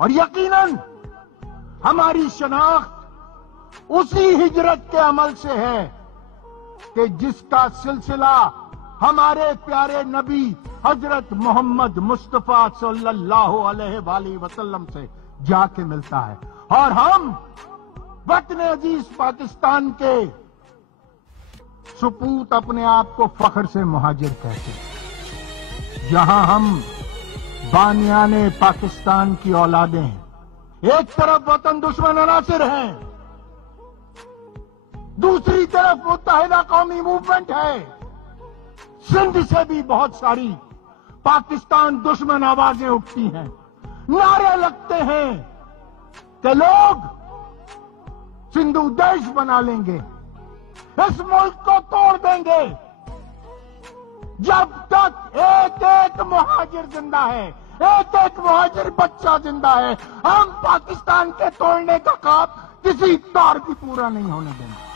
اور یقیناً ہماری شناخت اسی ہجرت کے عمل سے ہے کہ جس کا سلسلہ ہمارے پیارے نبی حضرت محمد مصطفیٰ صلی اللہ علیہ وآلہ وسلم سے جا کے ملتا ہے. اور ہم وطن عزیز پاکستان کے سپوت اپنے آپ کو فخر سے مہاجر کہتے ہیں. یہاں ہم بانیان پاکستان کی اولادیں ہیں. ایک طرف وطن دشمن عناصر ہیں، دوسری طرف متحدہ قومی موومنٹ ہے. سندھ سے بھی بہت ساری پاکستان دشمن آوازیں اٹھتی ہیں، نعرے لگتے ہیں کہ لوگ سندھو دیش بنا لیں گے، اس ملک کو توڑ دیں گے. جب تک ایک ایک مہاجر زندہ ہے، ایک ایک مہاجر بچہ زندہ ہے، ہم پاکستان کے توڑنے کا خواب کسی طور بھی پورا نہیں ہونے دیں گے.